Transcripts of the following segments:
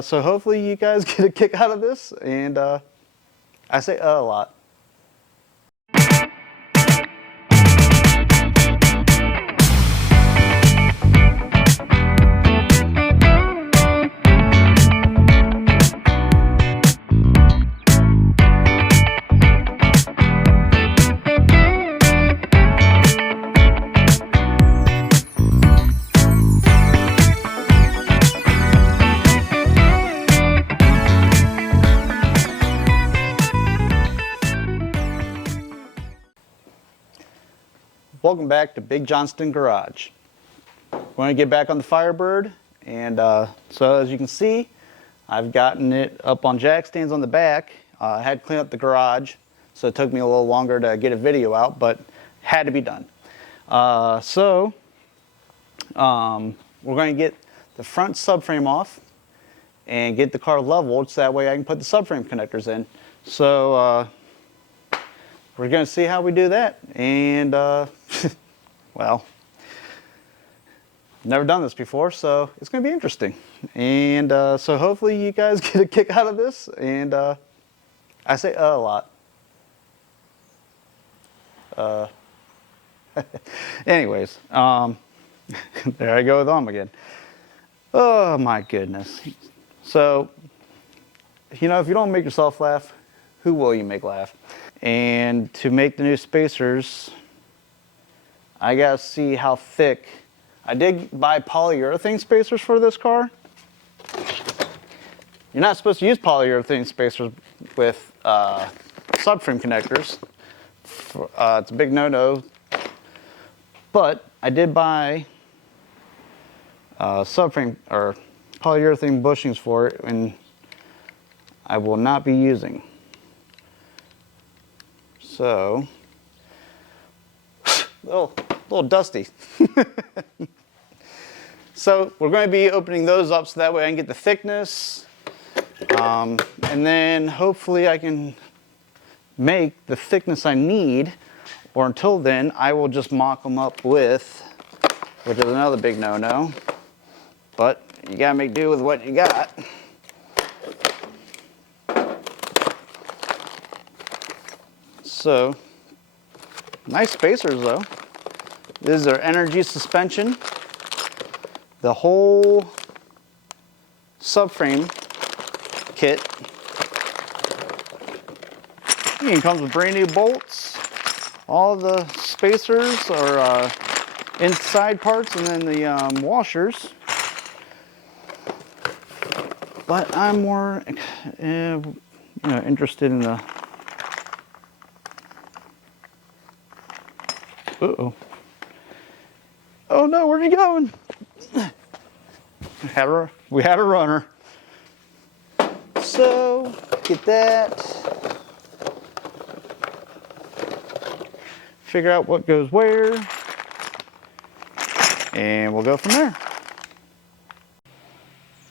so hopefully you guys get a kick out of this, and I say a lot. Welcome back to Big Johnston Garage. We're going to get back on the Firebird, and so as you can see, I've gotten it up on jack stands on the back. I had to clean up the garage, so it took me a little longer to get a video out, but had to be done. We're going to get the front subframe off and get the car leveled so that way I can put the subframe connectors in. So we're going to see how we do that, and well, never done this before, so it's going to be interesting. And so hopefully you guys get a kick out of this, and I say a lot. Anyways, there I go with again. Oh my goodness. So, you know, if you don't make yourself laugh, who will you make laugh? And to make the new spacers, I gotta see how thick. I did buy polyurethane spacers for this car. You're not supposed to use polyurethane spacers with subframe connectors. It's a big no-no. But I did buy subframe or polyurethane bushings for it, and I will not be using. So, a little dusty. So we're going to be opening those up so that way I can get the thickness, and then hopefully I can make the thickness I need, or until then I will just mock them up with, which is another big no-no, but you gotta make do with what you got. So, nice spacers though. This is our energy suspension. The whole subframe kit. It comes with brand new bolts. All the spacers are inside parts, and then the washers. But I'm more interested in the. Uh-oh. Oh no, where'd you going? We had a runner. So, get that. Figure out what goes where. And we'll go from there.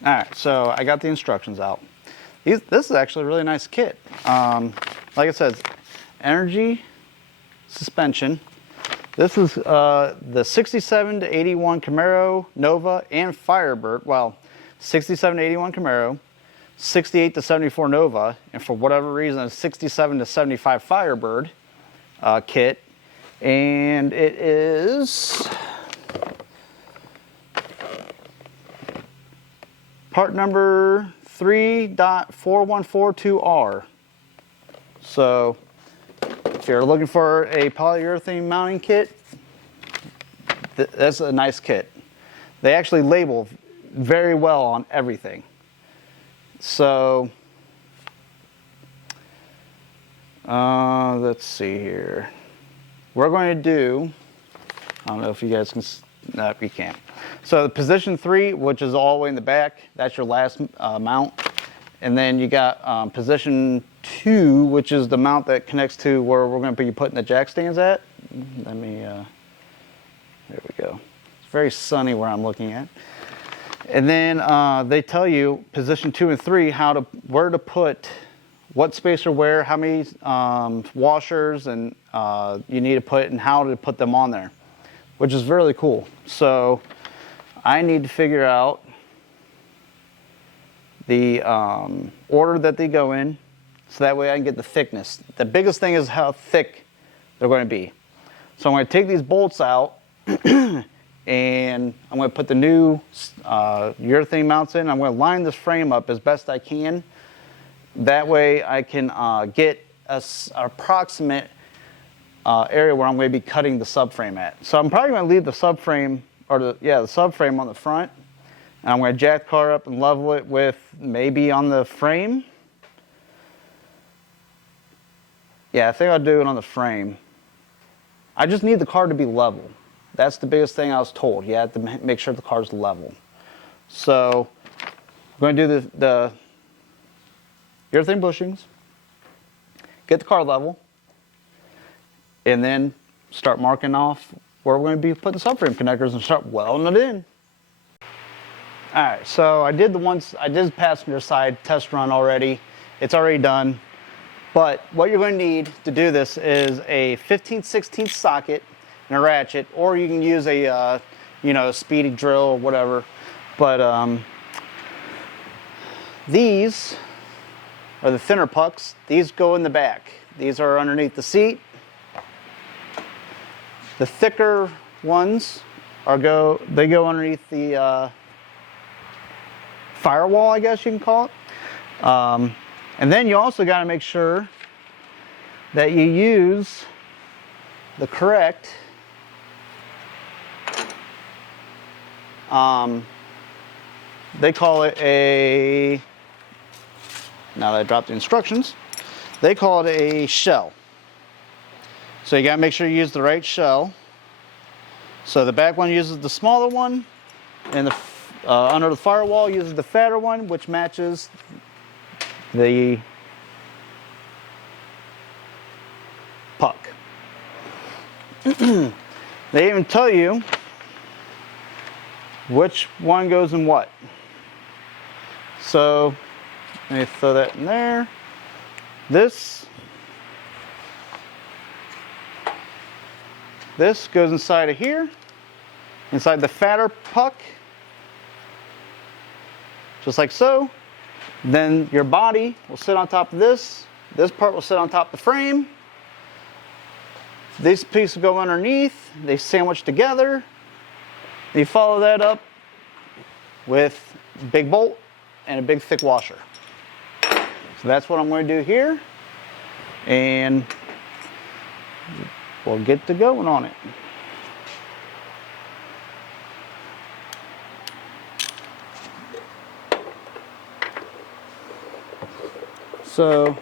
Alright, so I got the instructions out. This is actually a really nice kit. Like I said, energy suspension. This is the 67 to 81 Camaro, Nova, and Firebird. Well, 67 to 81 Camaro, 68 to 74 Nova, and for whatever reason, a 67 to 75 Firebird kit. And it is part number 3.4142R. So, if you're looking for a polyurethane mounting kit, that's a nice kit. They actually label very well on everything. So, let's see here. We're going to do, I don't know if you guys can, no, you can't. So the position 3, which is all the way in the back, that's your last mount. And then you got position 2, which is the mount that connects to where we're going to be putting the jack stands at. Let me, there we go. It's very sunny where I'm looking at. And then they tell you position 2 and 3 where to put what spacer where, how many washers and you need to put, and how to put them on there, which is really cool. So I need to figure out the order that they go in, so that way I can get the thickness. The biggest thing is how thick they're going to be. So I'm going to take these bolts out and I'm going to put the new urethane mounts in. I'm going to line this frame up as best I can. That way I can get an approximate area where I'm going to be cutting the subframe at. So I'm probably going to leave the subframe, or the subframe on the front. And I'm going to jack the car up and level it with maybe on the frame. Yeah, I think I'll do it on the frame. I just need the car to be level. That's the biggest thing I was told. You have to make sure the car's level. So I'm going to do the urethane bushings, get the car level, and then start marking off where we're going to be putting subframe connectors and start welding it in. Alright, so I did the passenger side test run already. It's already done. But what you're going to need to do this is a 15/16 socket and a ratchet, or you can use a speedy drill or whatever. But these are the thinner pucks. These go in the back. These are underneath the seat. The thicker ones go underneath the firewall, I guess you can call it. And then you also got to make sure that you use the correct they call it a, now that I dropped the instructions, they call it a shell. So you got to make sure you use the right shell. So the back one uses the smaller one, and the under the firewall uses the fatter one, which matches the puck. They even tell you which one goes in what. So let me throw that in there. This goes inside of here, inside the fatter puck, just like so. Then your body will sit on top of this. This part will sit on top of the frame. These pieces go underneath. They sandwich together. You follow that up with a big bolt and a big thick washer. So that's what I'm going to do here. And we'll get to going on it. So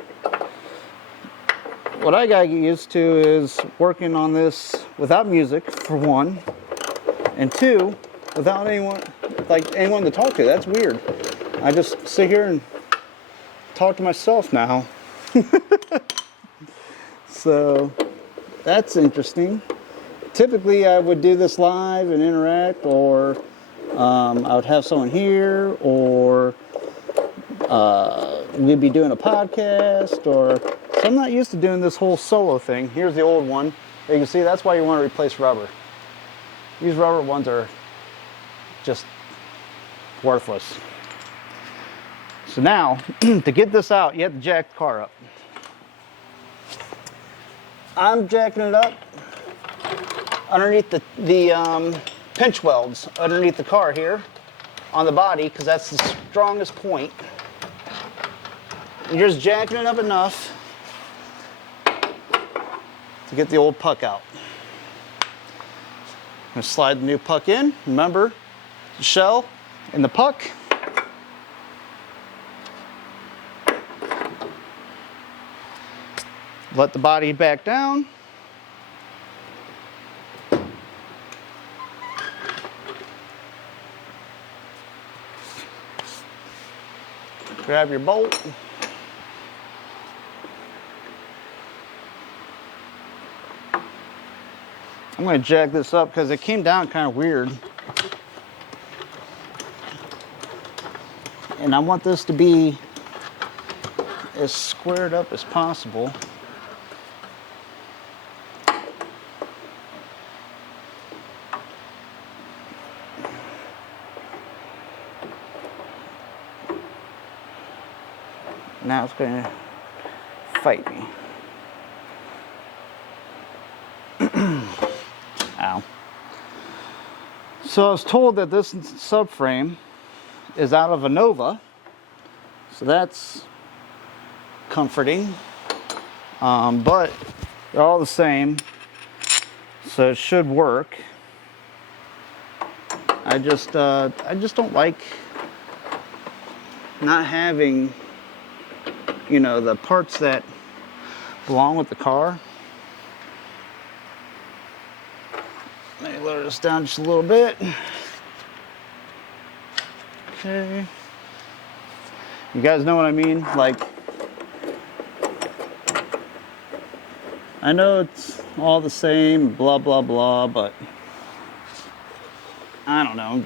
what I gotta get used to is working on this without music, for one, and two, without anyone to talk to. That's weird. I just sit here and talk to myself now. So that's interesting. Typically I would do this live and interact, or I would have someone here, or we'd be doing a podcast, so I'm not used to doing this whole solo thing. Here's the old one. You can see that's why you want to replace rubber. These rubber ones are just worthless. So now, to get this out, you have to jack the car up. I'm jacking it up underneath the pinch welds underneath the car here on the body, because that's the strongest point. You're just jacking it up enough to get the old puck out. I'm going to slide the new puck in. Remember, the shell and the puck. Let the body back down. Grab your bolt. I'm going to jack this up because it came down kind of weird. And I want this to be as squared up as possible. Now it's going to fight me. Ow. So I was told that this subframe is out of a Nova, so that's comforting. But they're all the same, so it should work. I just don't like not having, you know, the parts that belong with the car. Let me lower this down just a little bit. Okay. You guys know what I mean? Like, I know it's all the same, blah, blah, blah, but I don't know.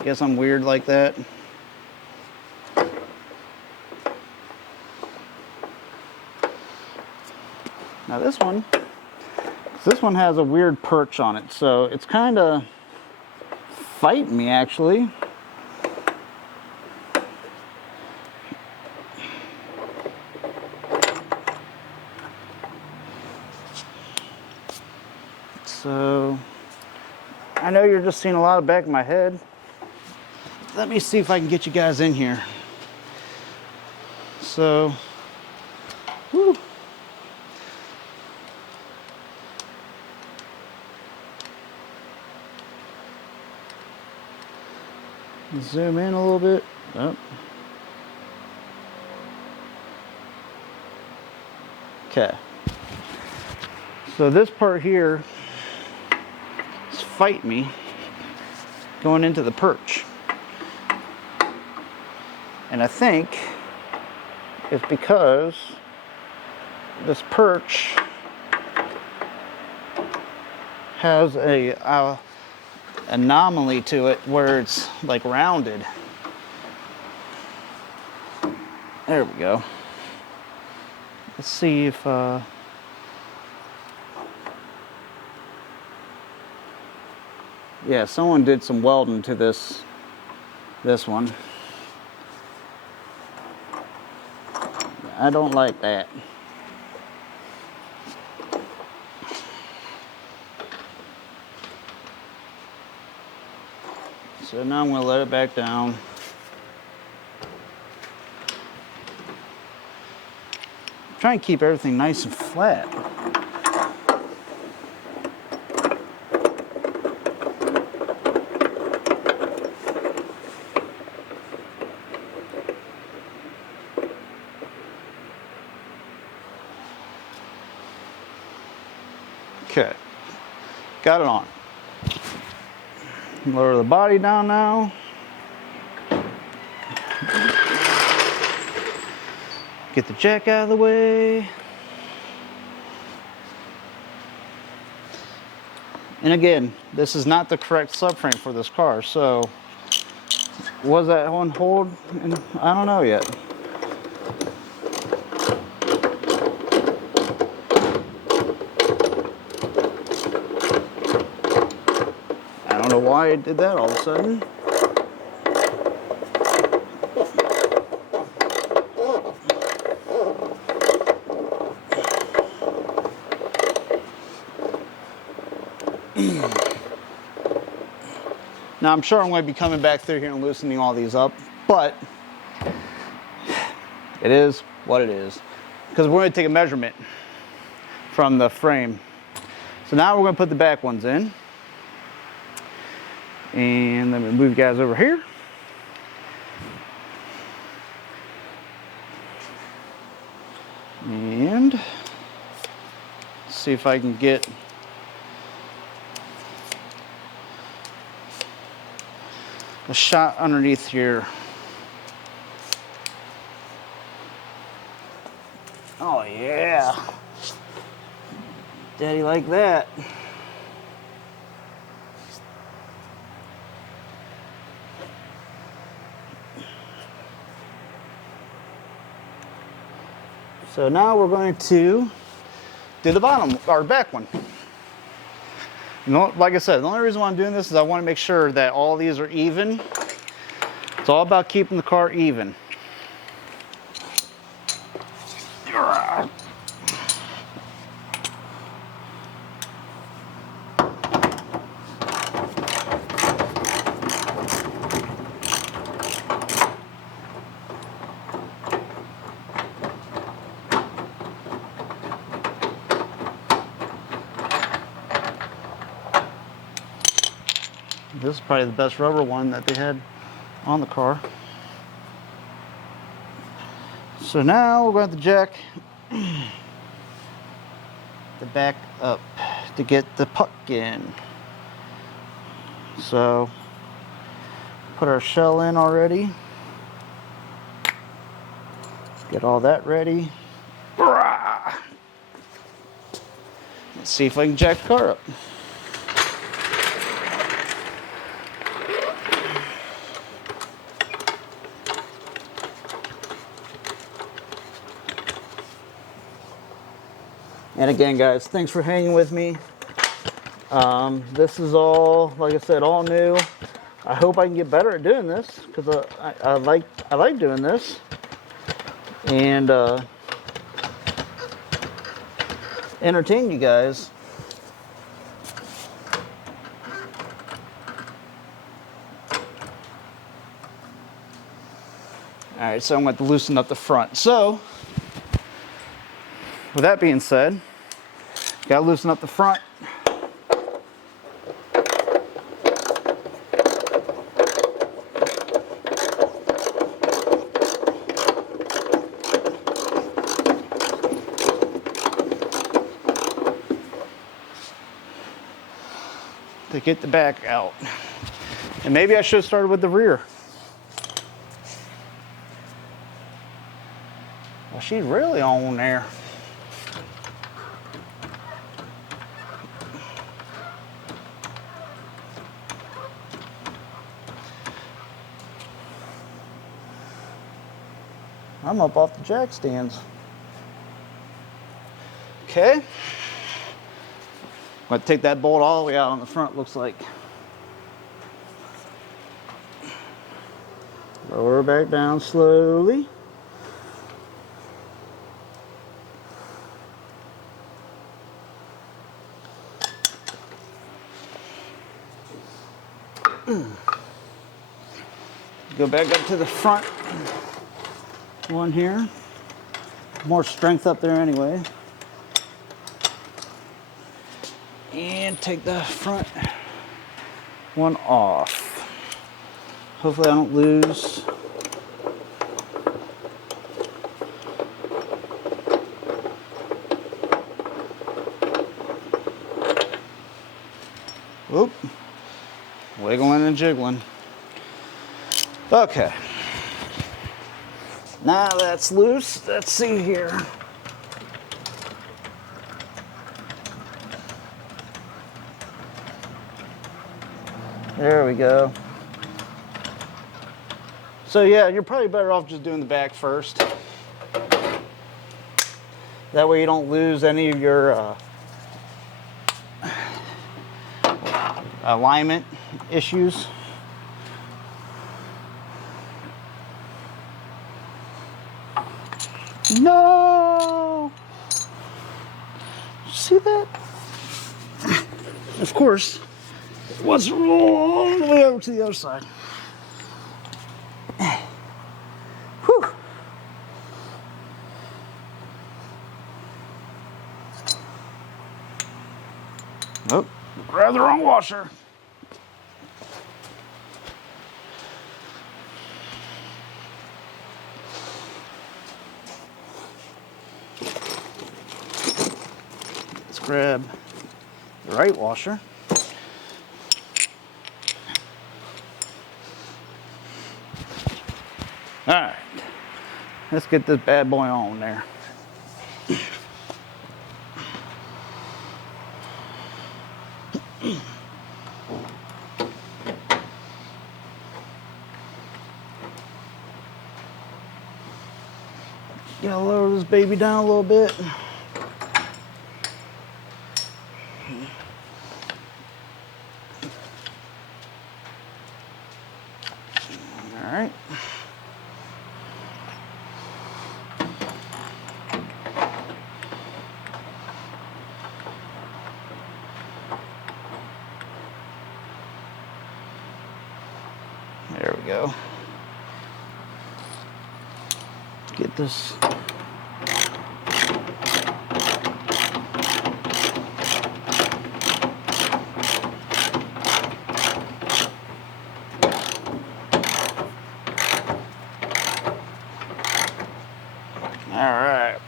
I guess I'm weird like that. Now this one has a weird perch on it, so it's kind of fighting me actually. So I know you're just seeing a lot of back of my head. Let me see if I can get you guys in here. So, whew. Zoom in a little bit. Oh. Okay. So this part here is fighting me going into the perch. And I think it's because this perch has a anomaly to it where it's like rounded. There we go. Let's see if yeah, someone did some welding to this one. I don't like that. So now I'm going to let it back down. Try and keep everything nice and flat. Okay, got it on. Lower the body down now. Get the jack out of the way. And again, this is not the correct subframe for this car, so was that on hold? And I don't know yet. I don't know why it did that all of a sudden. Now I'm sure I'm going to be coming back through here and loosening all these up, but it is what it is. Because we're going to take a measurement from the frame. So now we're going to put the back ones in. And let me move you guys over here. And see if I can get a shot underneath here. Oh yeah. Daddy like that. So now we're going to do the bottom, or back one. You know, like I said, the only reason why I'm doing this is I want to make sure that all these are even. It's all about keeping the car even. This is probably the best rubber one that they had on the car. So now we're going to jack the back up to get the puck in. So put our shell in already. Get all that ready. Let's see if I can jack the car up. And again, guys, thanks for hanging with me. This is all, like I said, all new. I hope I can get better at doing this because I like doing this, and entertain you guys. All right, so I'm going to loosen up the front. So, with that being said, got to loosen up the front. To get the back out. And maybe I should have started with the rear. Well, she's really on there. I'm up off the jack stands. Okay. I'm going to take that bolt all the way out on the front, looks like. Lower her back down slowly. Go back up to the front one here. More strength up there anyway. And take the front one off. Hopefully I don't lose. Oop. Wiggling and jiggling. Okay. Now that's loose. Let's see here. There we go. So yeah, you're probably better off just doing the back first. That way you don't lose any of your alignment issues. No! See that? Of course, it was all the way over to the other side. Whew. Oh, grabbed the wrong washer. Let's grab the right washer. All right, let's get this bad boy on there. Gotta lower this baby down a little bit. All right. There we go. Get this. right.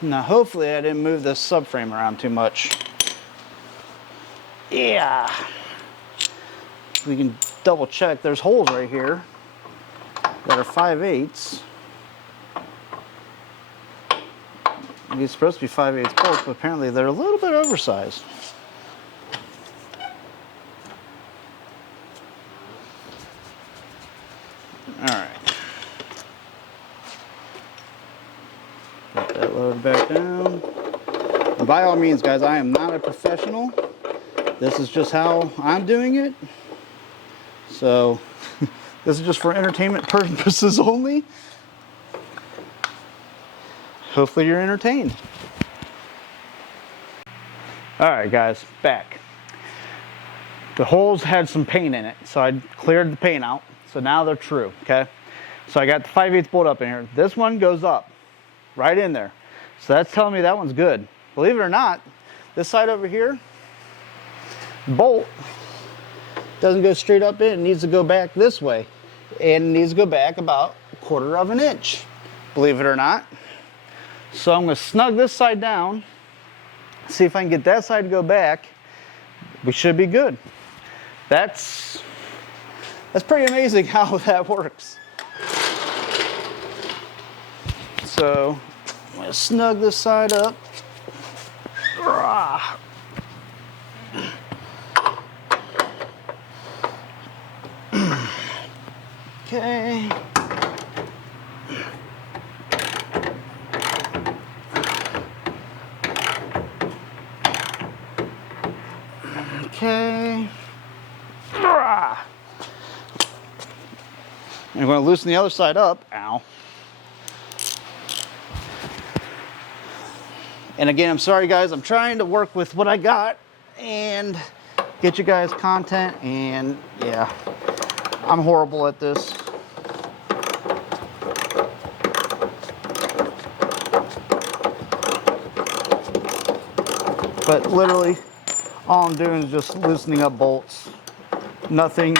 Now hopefully I didn't move this subframe around too much. Yeah. We can double check. There's holes right here that are 5/8. These are supposed to be 5/8 bolts, but apparently they're a little bit oversized. Alright. Put that load back down. And by all means, guys, I am not a professional. This is just how I'm doing it. So, this is just for entertainment purposes only. Hopefully you're entertained. Alright guys, back. The holes had some paint in it, so I cleared the paint out. So now they're true, okay? So I got the 5/8 bolt up in here. This one goes up, right in there. So that's telling me that one's good. Believe it or not, this side over here, bolt doesn't go straight up in. It needs to go back this way. And it needs to go back about 1/4 of an inch. Believe it or not. So I'm going to snug this side down, see if I can get that side to go back. We should be good. That's pretty amazing how that works. So I'm going to snug this side up. Okay. Okay. I'm going to loosen the other side up. Ow. And again, I'm sorry guys, I'm trying to work with what I got and get you guys content, and yeah, I'm horrible at this. But literally, all I'm doing is just loosening up bolts. Nothing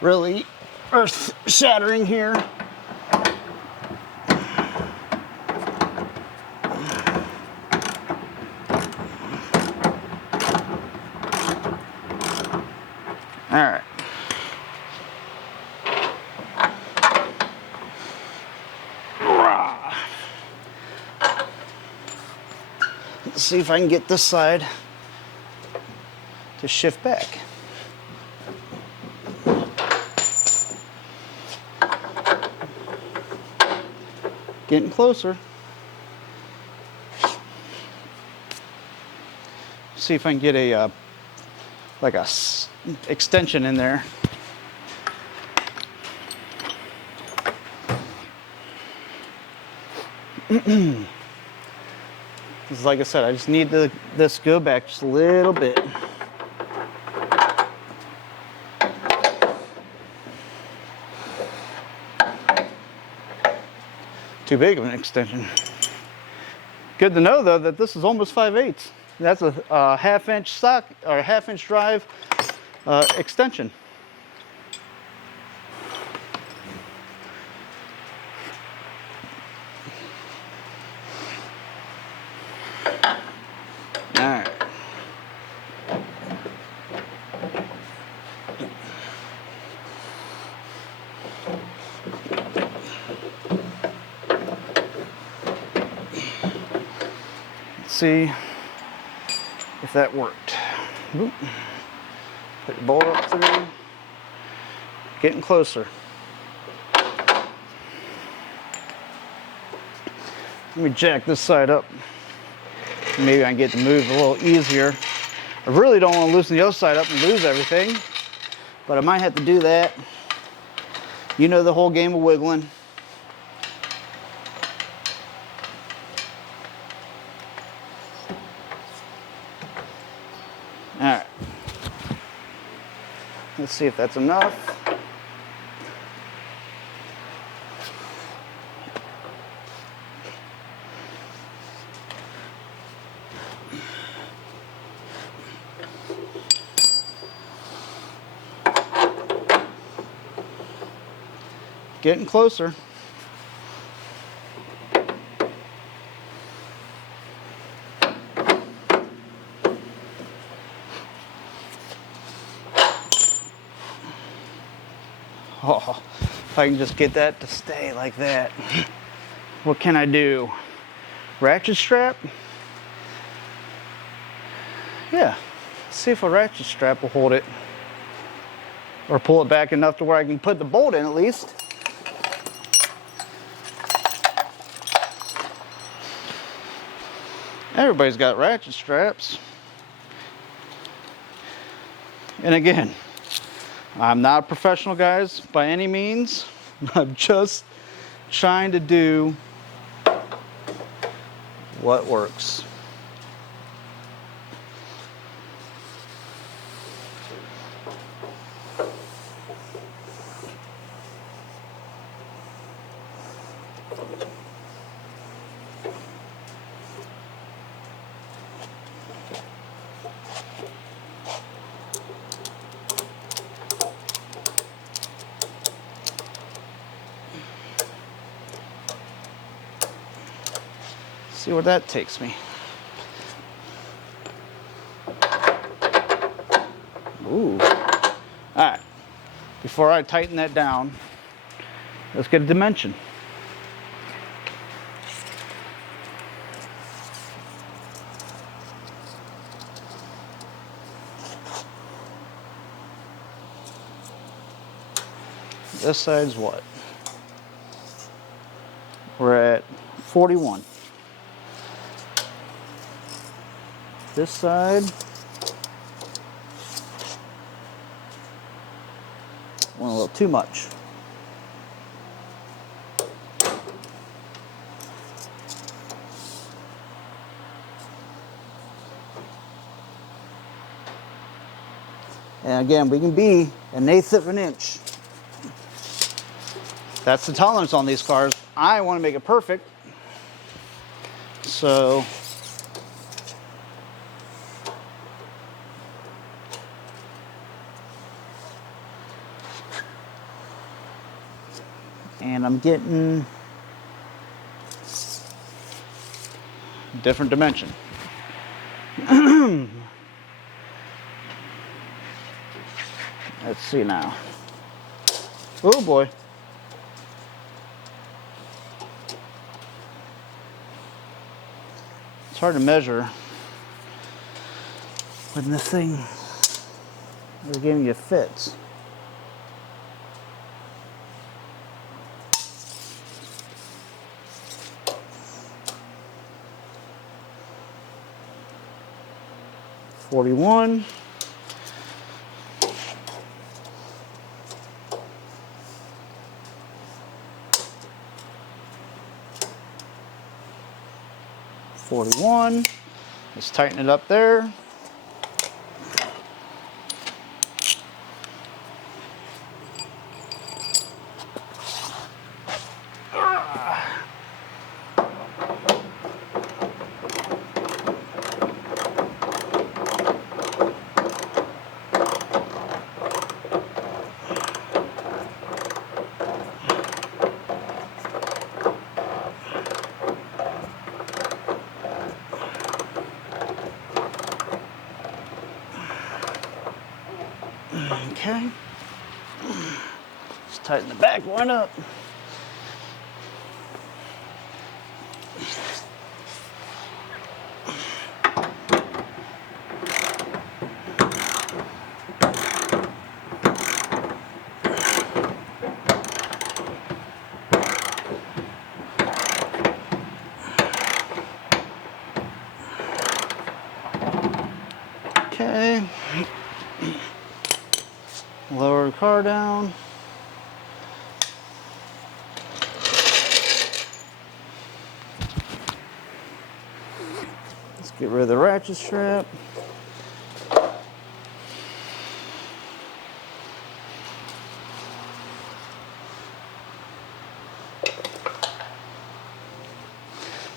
really earth-shattering here. All right. Let's see if I can get this side to shift back. Getting closer. See if I can get a like a extension in there. Because like I said, I just need this to go back just a little bit. Too big of an extension. Good to know though that this is almost 5/8. That's a 1/2 inch stock or a 1/2 inch drive extension. All right. Let's see if that worked. Oop. Put the bolt up through. Getting closer. Let me jack this side up. Maybe I can get the move a little easier. I really don't want to loosen the other side up and lose everything, but I might have to do that. You know the whole game of wiggling. All right. Let's see if that's enough. getting closer. Oh, if I can just get that to stay like that. What can I do? Ratchet strap? Yeah, let's see if a ratchet strap will hold it. Or pull it back enough to where I can put the bolt in at least. Everybody's got ratchet straps. And again, I'm not a professional, guys, by any means. I'm just trying to do what works. See where that takes me. Ooh. All right. Before I tighten that down, let's get a dimension. This side's what? We're at 41. This side, went a little too much. And again, we can be 1/8 of an inch. That's the tolerance on these cars. I want to make it perfect. So and I'm getting different dimension. Let's see now. Oh boy. It's hard to measure when this thing is giving you fits. $41. Let's tighten it up there. Okay. Let's tighten the back one up. Okay. Lower the car down. Let's get rid of the ratchet strap.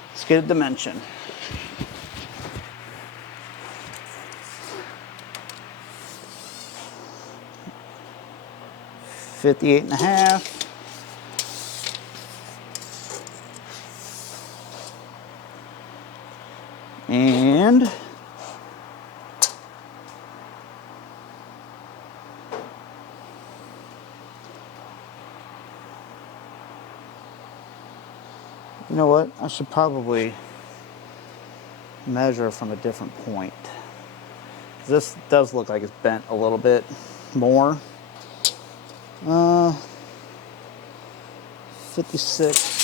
Let's get a dimension. 58.5. And you know what? I should probably measure from a different point. This does look like it's bent a little bit more. 56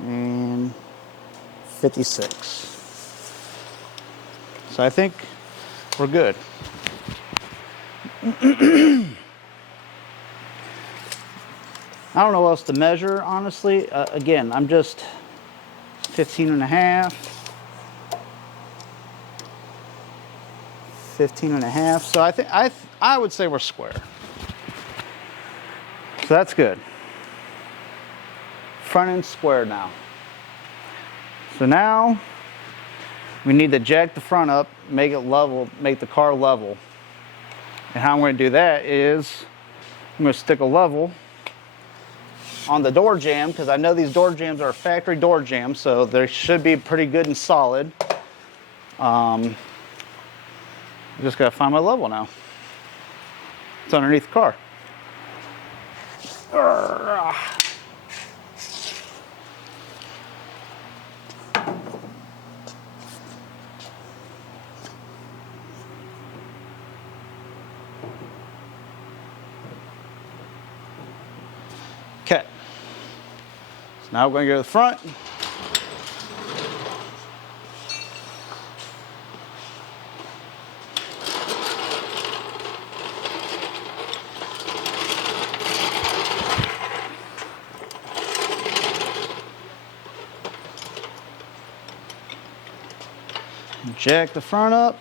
and 56. So I think we're good. I don't know what else to measure, honestly. Again, I'm just 15 and a half. 15 and a half. So I think I would say we're square. So that's good. Front end square now. So now we need to jack the front up, make it level, make the car level. And how I'm going to do that is I'm going to stick a level on the door jamb, because I know these door jambs are factory door jambs, so they should be pretty good and solid. I just gotta find my level now. It's underneath the car. Okay. So now we're going to go to the front. Jack the front up.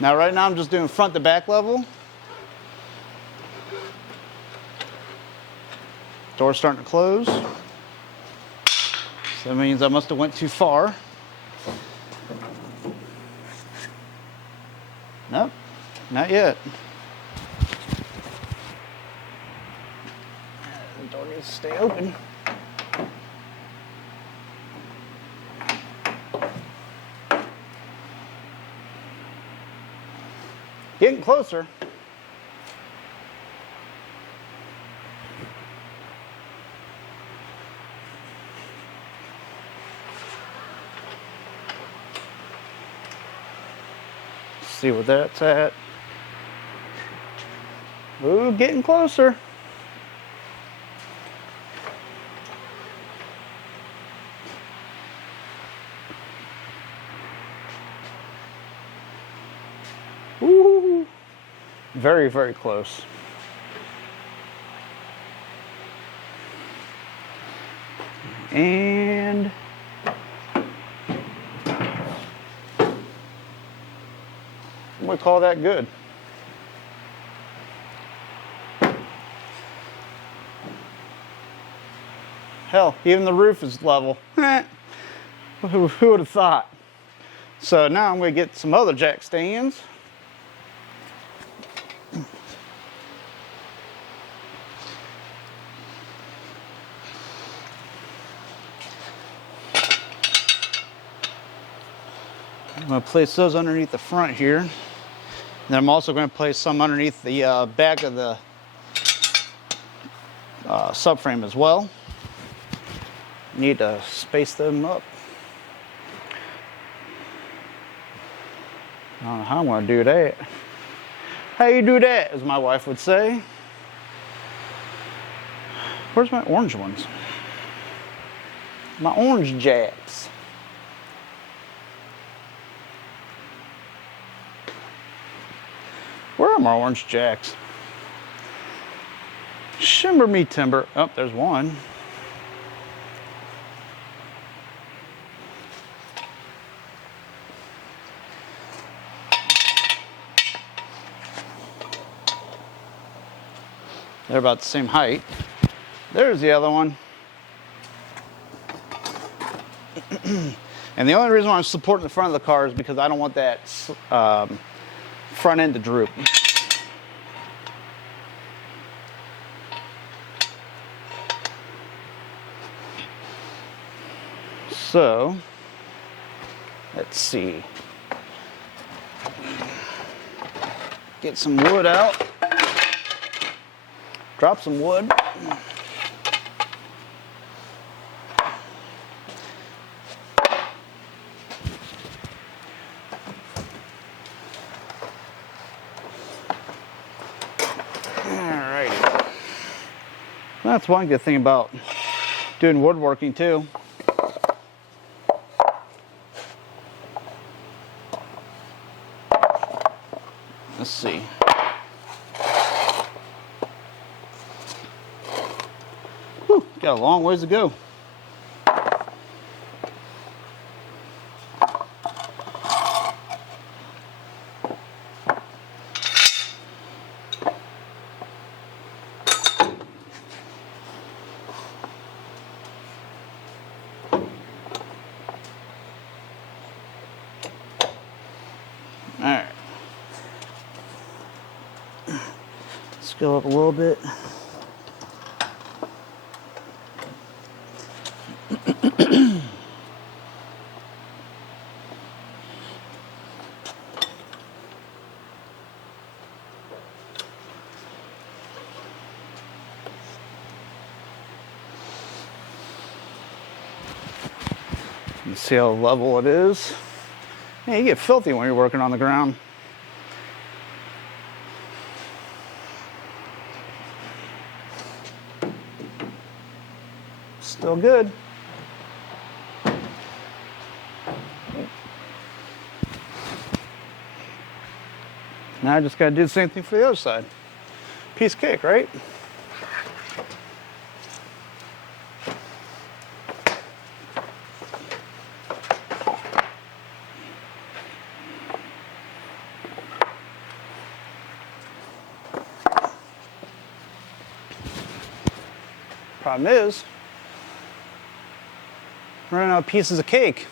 Now right now I'm just doing front to back level. Door's starting to close. So that means I must have went too far. Nope, not yet. The door needs to stay open. Getting closer. See what that's at. Ooh, getting closer. Ooh, very, very close. And I'm gonna call that good. Hell, even the roof is level. Who would have thought? So now I'm gonna get some other jack stands. I'm going to place those underneath the front here. And then I'm also going to place some underneath the back of the subframe as well. Need to space them up. I don't know how I'm going to do that. How you do that, as my wife would say. Where's my orange ones? My orange jacks. Where are my orange jacks? Shimmer me timber. Oh, there's one. They're about the same height. There's the other one. And the only reason why I'm supporting the front of the car is because I don't want that front end to droop. So, let's see. Get some wood out. Drop some wood. Alrighty. That's one good thing about doing woodworking too. Let's see. Whew, got a long ways to go. All right. Let's go up a little bit. Let's see how level it is. Yeah, you get filthy when you're working on the ground. Still good. Now I just gotta do the same thing for the other side. Piece of cake, right? Problem is, running out of pieces of cake.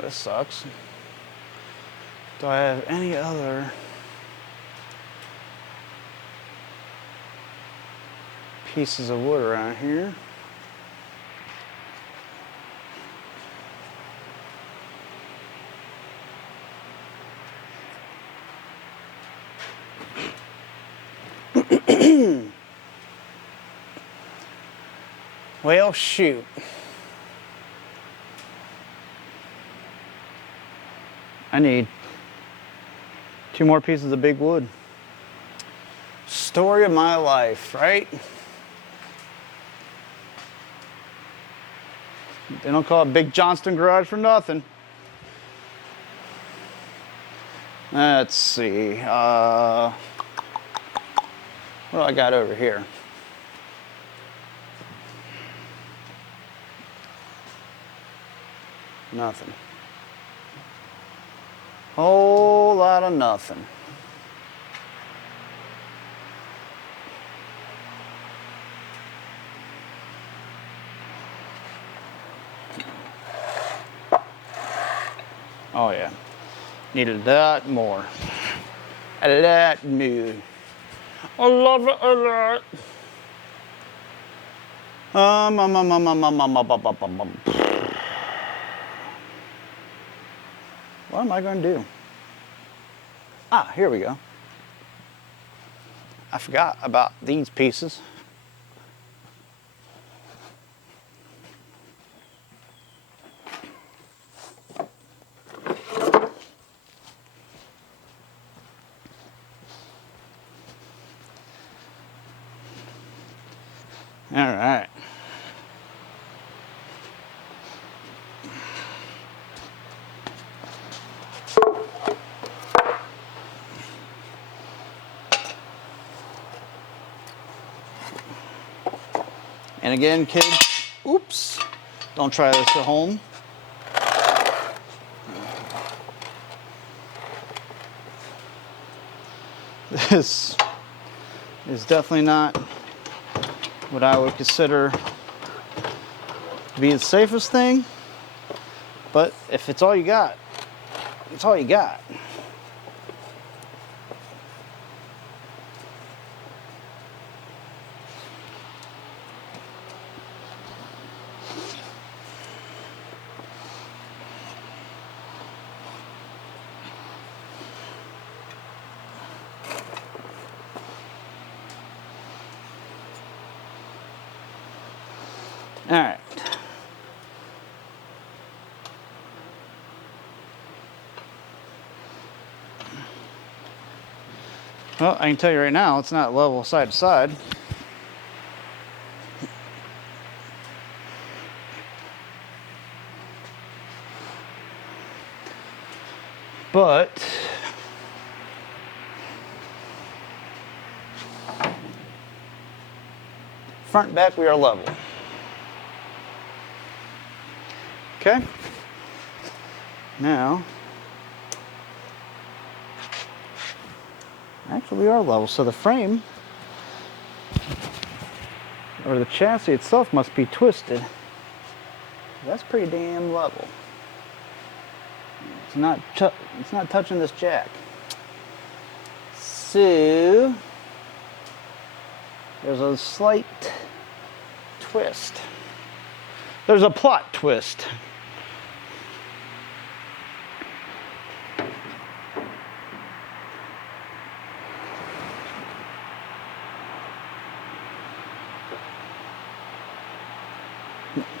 This sucks. Do I have any other pieces of wood around here? Well, shoot. I need 2 more pieces of big wood. Story of my life, right? They don't call it Big Johnston Garage for nothing. Let's see. What do I got over here? Nothing. Whole lot of nothing. Oh yeah. Need a lot more. A lot more. I love it a lot. What am I going to do? Ah, here we go. I forgot about these pieces. All right. And again, kids, oops, don't try this at home. This is definitely not what I would consider to be the safest thing, but if it's all you got, it's all you got. All right. Well, I can tell you right now, it's not level side to side. But front and back, we are level. Okay. Now, actually we are level, so the frame or the chassis itself must be twisted. That's pretty damn level. It's not touching this jack. So there's a slight twist. There's a plot twist.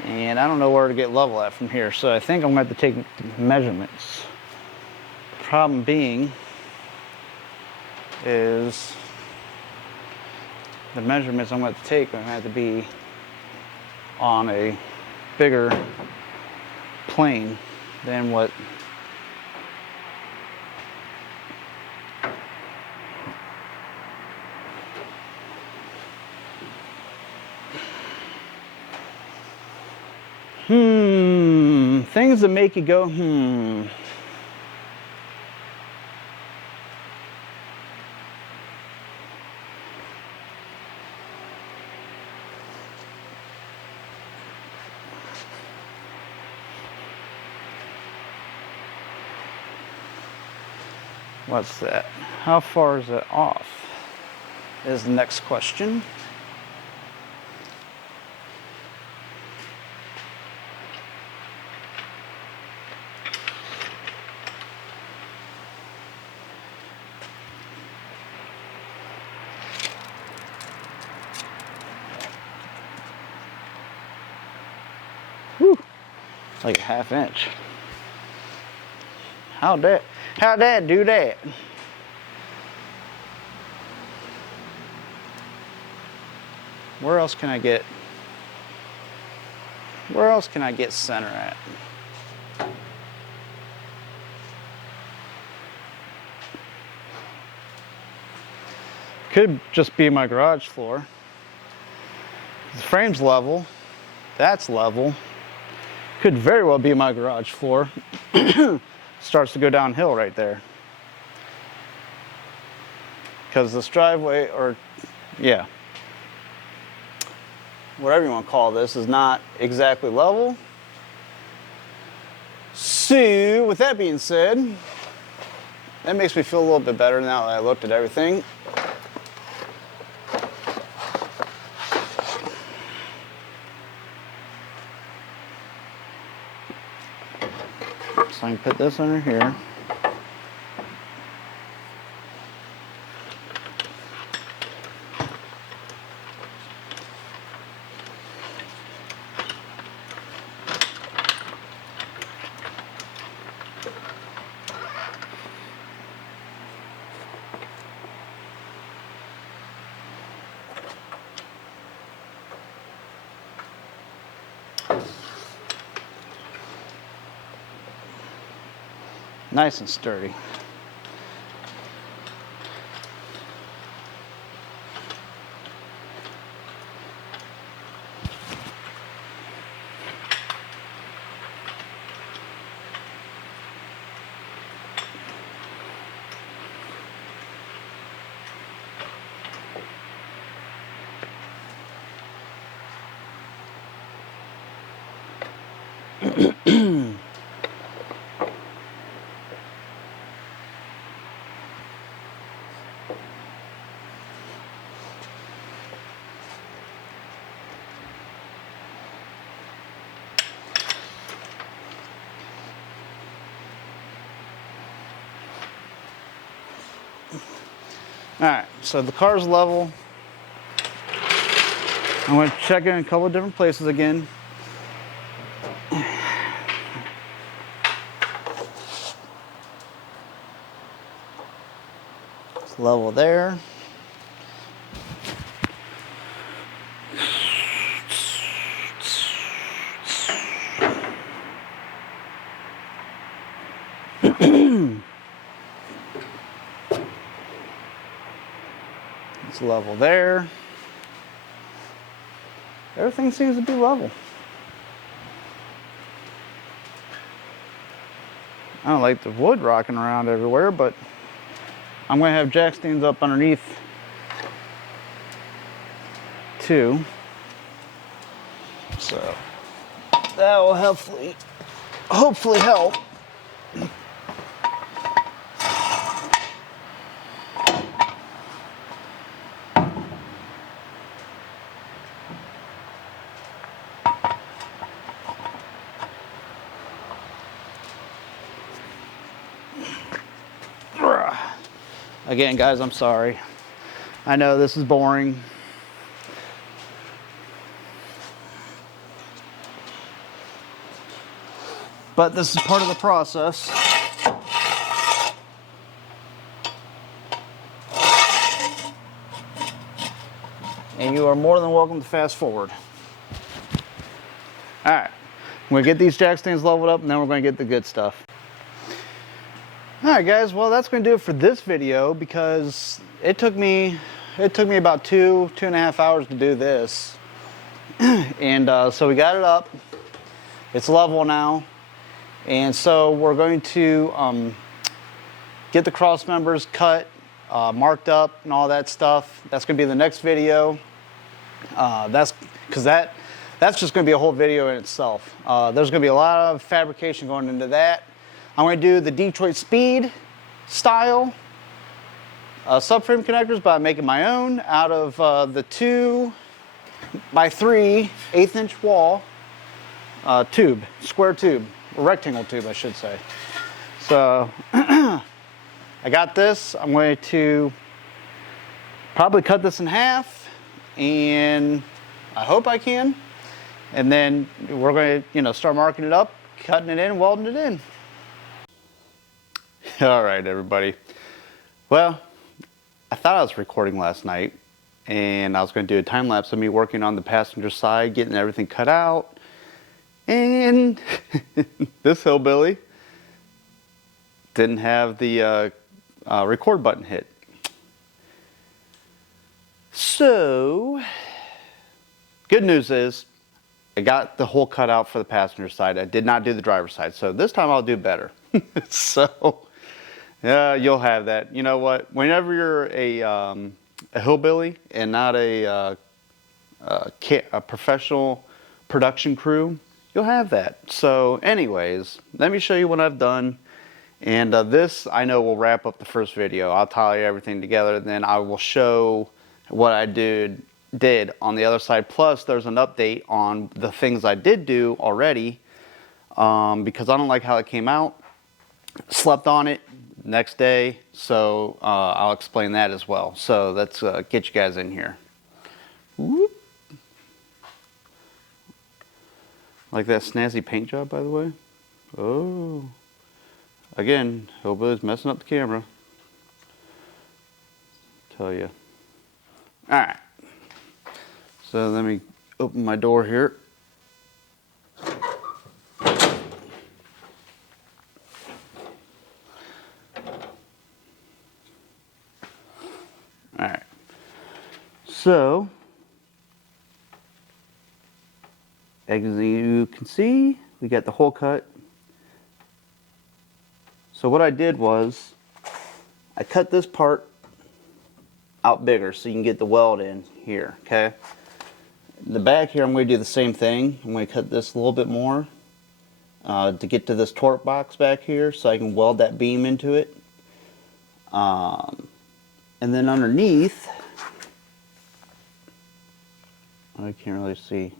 And I don't know where to get level at from here, so I think I'm going to have to take measurements. Problem being is the measurements I'm going to take are going to have to be on a bigger plane than what things that make you go, What's that? How far is it off? Is the next question. Whew, like a ½ inch. How'd that do that? Where else can I get center at? Could just be my garage floor. The frame's level. That's level. Could very well be my garage floor. Starts to go downhill right there. Because this driveway, or yeah, whatever you want to call this, is not exactly level. So, with that being said, that makes me feel a little bit better now that I looked at everything. So I can put this under here. Nice and sturdy. All right, so the car's level. I'm going to check it in a couple of different places again. It's level there. It's level there. Everything seems to be level. I don't like the wood rocking around everywhere, but I'm going to have jack stands up underneath too. So that will hopefully help. Again, guys, I'm sorry. I know this is boring. But this is part of the process. And you are more than welcome to fast forward. All right, we're gonna get these jack stands leveled up and then we're gonna get the good stuff. All right, guys, well, that's gonna do it for this video because it took me about 2.5 hours to do this. And so we got it up. It's level now. And so we're going to get the cross members cut, marked up and all that stuff. That's going to be the next video. That's just going to be a whole video in itself. There's going to be a lot of fabrication going into that. I'm going to do the Detroit Speed style subframe connectors by making my own out of the 2x3 1/8 inch wall tube, square tube, or rectangle tube I should say. So I got this. I'm going to probably cut this in half, and I hope I can. And then we're going to, start marking it up, cutting it in, welding it in. All right, everybody. Well, I thought I was recording last night, and I was going to do a time lapse of me working on the passenger side, getting everything cut out, and this hillbilly didn't have the record button hit. So, good news is, I got the hole cut out for the passenger side. I did not do the driver's side, so this time I'll do better. So, yeah, you'll have that. You know what? Whenever you're a hillbilly and not a professional production crew, you'll have that. So, anyways, let me show you what I've done. And this, I know, will wrap up the first video. I'll tie everything together, and then I will show what I did on the other side. Plus, there's an update on the things I did do already, because I don't like how it came out. Slept on it next day, so I'll explain that as well. So let's get you guys in here. Whoop. Like that snazzy paint job, by the way. Oh, again, hillbilly's messing up the camera. Tell you. All right. So let me open my door here. All right. So, as you can see, we got the hole cut. So what I did was, I cut this part out bigger so you can get the weld in here, okay? The back here, I'm going to do the same thing. I'm going to cut this a little bit more to get to this torque box back here so I can weld that beam into it. And then underneath, I can't really see.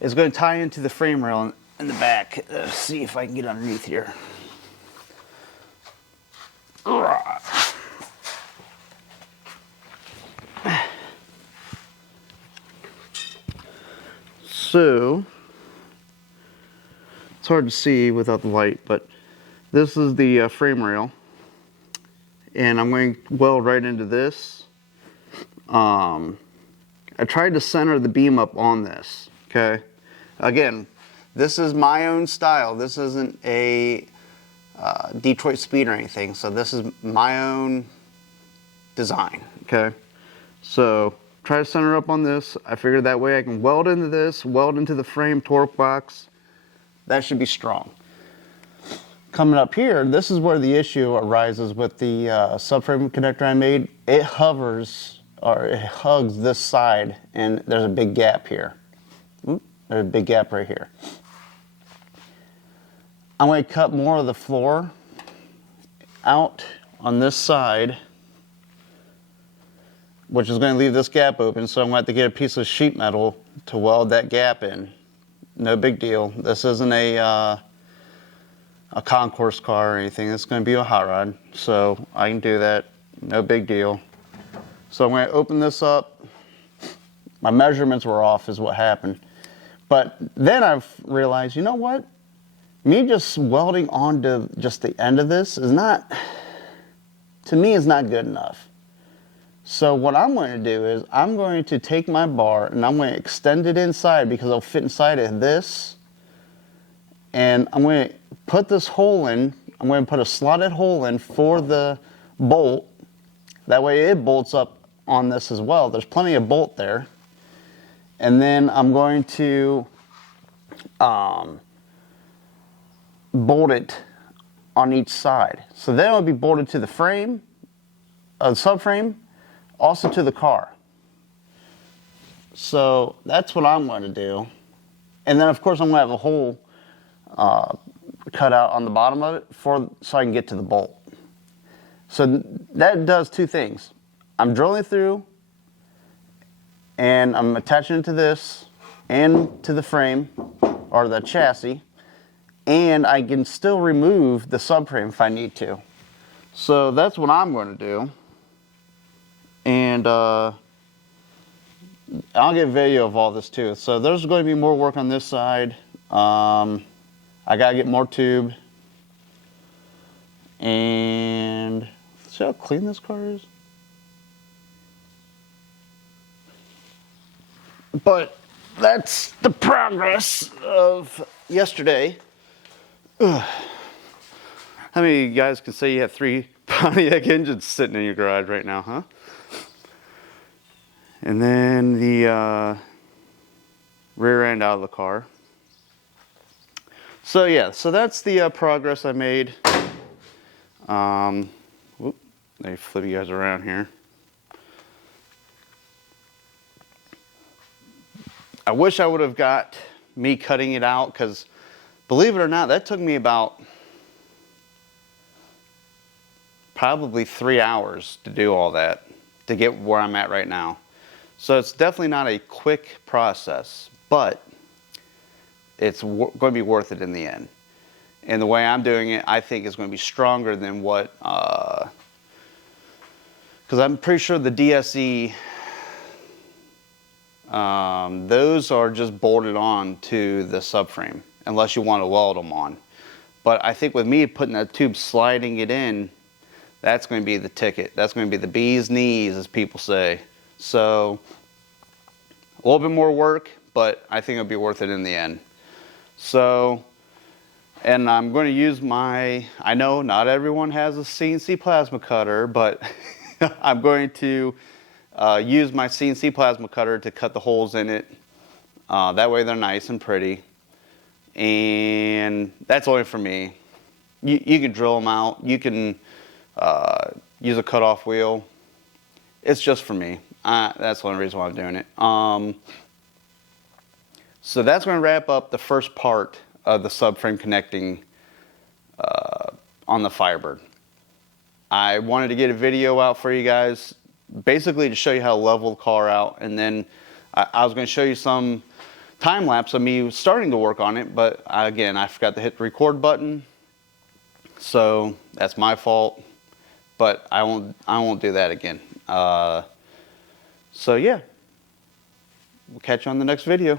It's going to tie into the frame rail in the back. Let's see if I can get underneath here. So, it's hard to see without the light, but this is the frame rail. And I'm going to weld right into this. I tried to center the beam up on this, okay? Again, this is my own style. This isn't a Detroit Speed or anything, so this is my own design, okay? So, try to center up on this. I figured that way I can weld into this, weld into the frame torque box. That should be strong. Coming up here, this is where the issue arises with the subframe connector I made. It hovers, or it hugs this side, and there's a big gap here. Oop, there's a big gap right here. I'm going to cut more of the floor out on this side, which is going to leave this gap open, so I'm going to have to get a piece of sheet metal to weld that gap in. No big deal. This isn't a concourse car or anything. It's going to be a hot rod, so I can do that. No big deal. So I'm going to open this up. My measurements were off is what happened. But then I've realized, you know what? Me just welding onto just the end of this is not, to me, is not good enough. So what I'm going to do is I'm going to take my bar and I'm going to extend it inside because it'll fit inside of this. And I'm going to put this hole in. I'm going to put a slotted hole in for the bolt. That way it bolts up on this as well. There's plenty of bolt there. And then I'm going to bolt it on each side. So then it'll be bolted to the frame, subframe, also to the car. So that's what I'm going to do. And then of course I'm going to have a hole cut out on the bottom of it so I can get to the bolt. So that does two things. I'm drilling through and I'm attaching it to this and to the frame or the chassis, and I can still remove the subframe if I need to. So that's what I'm going to do. And I'll get video of all this too. So there's going to be more work on this side. I gotta get more tube. And see how clean this car is? But that's the progress of yesterday. Ugh. How many of you guys can say you have 3 Pontiac engines sitting in your garage right now, huh? And then the rear end out of the car. So yeah, so that's the progress I made. Whoop, let me flip you guys around here. I wish I would have got me cutting it out, because believe it or not, that took me about probably 3 hours to do all that, to get where I'm at right now. So it's definitely not a quick process, but it's going to be worth it in the end. And the way I'm doing it, I think is going to be stronger than what, because I'm pretty sure the DSE, those are just bolted on to the subframe, unless you want to weld them on. But I think with me putting that tube, sliding it in, that's going to be the ticket. That's going to be the bee's knees, as people say. So a little bit more work, but I think it'll be worth it in the end. So, and I'm going to use my, I know not everyone has a CNC plasma cutter, but I'm going to use my CNC plasma cutter to cut the holes in it. That way they're nice and pretty. And that's only for me. You can drill them out. You can use a cutoff wheel. It's just for me. That's the only reason why I'm doing it. So that's going to wrap up the first part of the subframe connecting on the Firebird. I wanted to get a video out for you guys, basically to show you how to level the car out, and then I was going to show you some time lapse of me starting to work on it, but again, I forgot to hit the record button, so that's my fault. But I won't do that again. So yeah, we'll catch you on the next video.